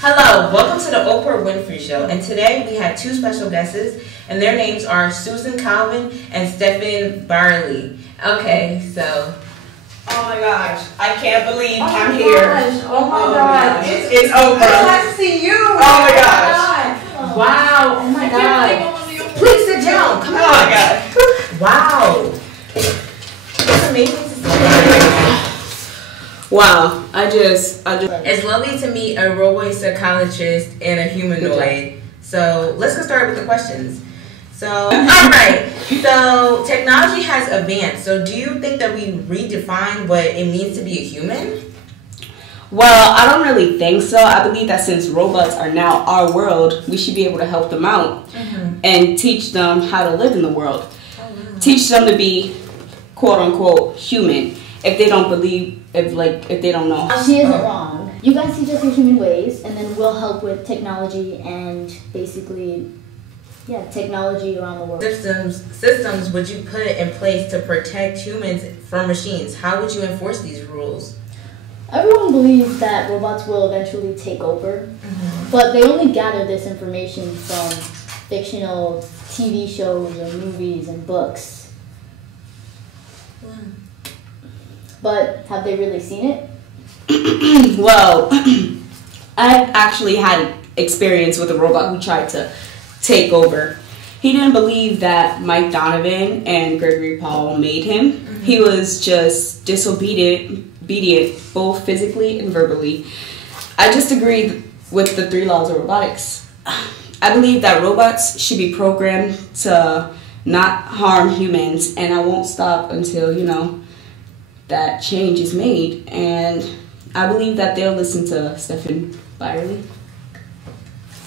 Hello, welcome to the Oprah Winfrey Show, and today we have two special guests, and their names are Susan Calvin and Stephen Barley. Okay, so... Oh my gosh, I can't believe I'm here. Oh my gosh. It's Oprah. I like to see you. Oh my gosh. Wow, oh my god. Please sit down, come on. Oh my god. Wow. It's amazing to see you. Wow, I just. It's lovely to meet a robot psychologist and a humanoid. So let's get started with the questions. So, alright, so technology has advanced. So do you think that we redefine what it means to be a human? Well, I don't really think so. I believe that since robots are now our world, we should be able to help them out and teach them how to live in the world. Teach them to be quote unquote human. If they don't believe, if they don't know. She isn't wrong. You guys teach us the human ways, and then we'll help with technology and basically, yeah, technology around the world. Systems would you put in place to protect humans from machines? How would you enforce these rules? Everyone believes that robots will eventually take over, but they only gather this information from fictional TV shows or movies and books. But have they really seen it? Well, I've actually had experience with a robot who tried to take over. He didn't believe that Mike Donovan and Gregory Paul made him. He was just disobedient, both physically and verbally. I just agreed with the 3 laws of robotics. I believe that robots should be programmed to not harm humans, and I won't stop until, that change is made. And I believe that they'll listen to Stephen Barley.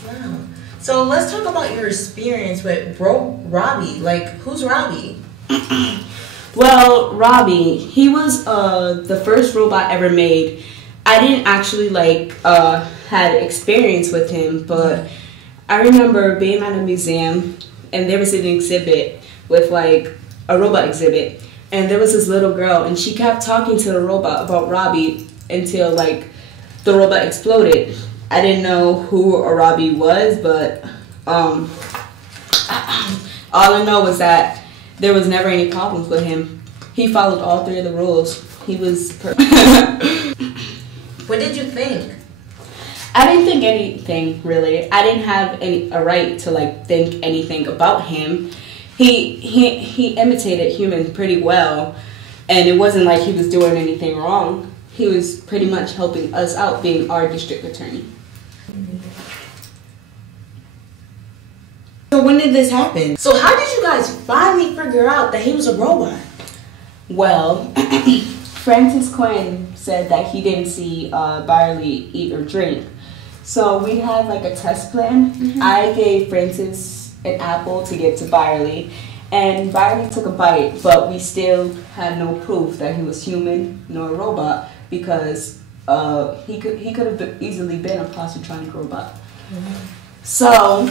Wow. So let's talk about your experience with Robbie. Like, who's Robbie? Well, Robbie, he was the first robot ever made. I didn't actually had experience with him, but I remember being at a museum and there was an exhibit with a robot exhibit, and there was this little girl and she kept talking to the robot about Robbie until the robot exploded. I didn't know who a Robbie was, but all I know was that there was never any problems with him. He followed all 3 of the rules. He was perfect. What did you think? I didn't think anything, really. I didn't have a right to think anything about him. He imitated humans pretty well, and it wasn't like he was doing anything wrong. He was pretty much helping us out, being our district attorney. So when did this happen? So how did you guys finally figure out that he was a robot? Well, Francis Quinn said that he didn't see Barley eat or drink. So we had a test plan. I gave Francis an apple to give to Barley, and Barley took a bite, but we still had no proof that he was human nor a robot, because he could have easily been a positronic robot. So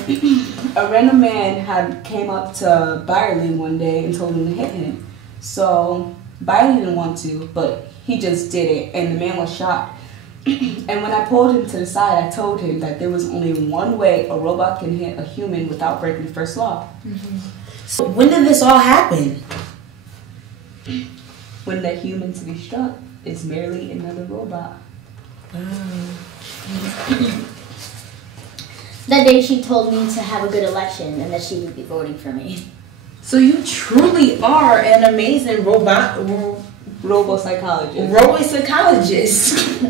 a random man came up to Barley one day and told him to hit him. So Barley didn't want to, but he just did it, and the man was shocked. And when I pulled him to the side, I told him that there was only one way a robot can hit a human without breaking the first law. So when did this all happen? When the human to be struck is merely another robot. That day she told me to have a good election and that she would be voting for me. So you truly are an amazing Robo-psychologist. Robo-psychologist.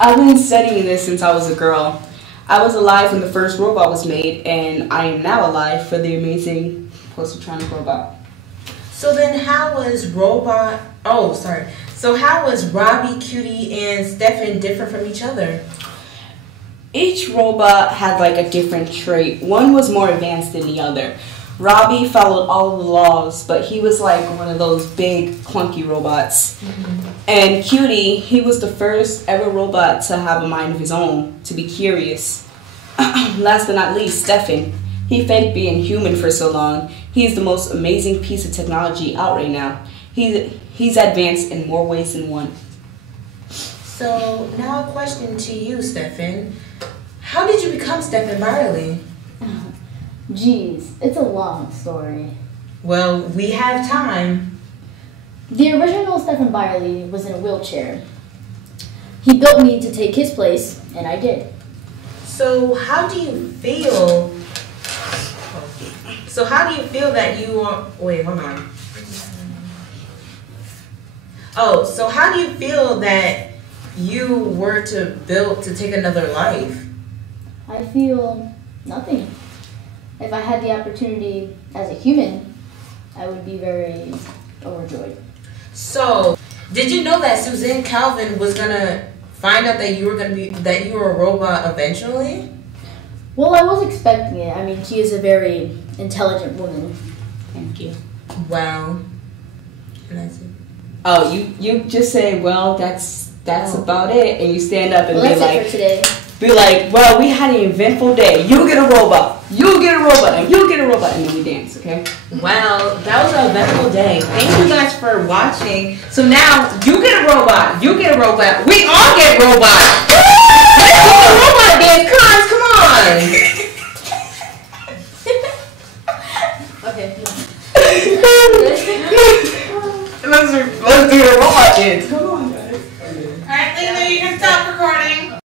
I've been studying this since I was a girl. I was alive when the first robot was made, and I am now alive for the amazing positronic robot. So then how was Robbie, Cutie, and Stephen different from each other? Each robot had a different trait. One was more advanced than the other. Robbie followed all of the laws, but he was one of those big, clunky robots. And Cutie, he was the first ever robot to have a mind of his own, to be curious. Last but not least, Stephen. He faked being human for so long. He's the most amazing piece of technology out right now. He's advanced in more ways than one. So now a question to you, Stephen. how did you become Stephen Byerly? Jeez, it's a long story. Well, we have time. The original Stephen Byerly was in a wheelchair. He built me to take his place, and I did. So how do you feel? So how do you feel that you are? Wait, hold on. Oh, so how do you feel that you were built to take another life? I feel nothing. If I had the opportunity as a human, I would be very overjoyed. So, did you know that Suzanne Calvin was gonna find out that you were a robot eventually? Well, I was expecting it. I mean, she is a very intelligent woman. Thank you. Wow. And that's it. Oh, you just say, well, that's about it, and you stand up and Well, that's be it like, for today. well, we had an eventful day. You get a robot. You get a robot, and you get a robot, and then we dance. Okay. Well, that was an eventful day. Thank you guys for watching. So now you get a robot. You get a robot. We all get robots. Let's do a robot dance, cons. Come on. Okay. Let's do a robot dance. Come on.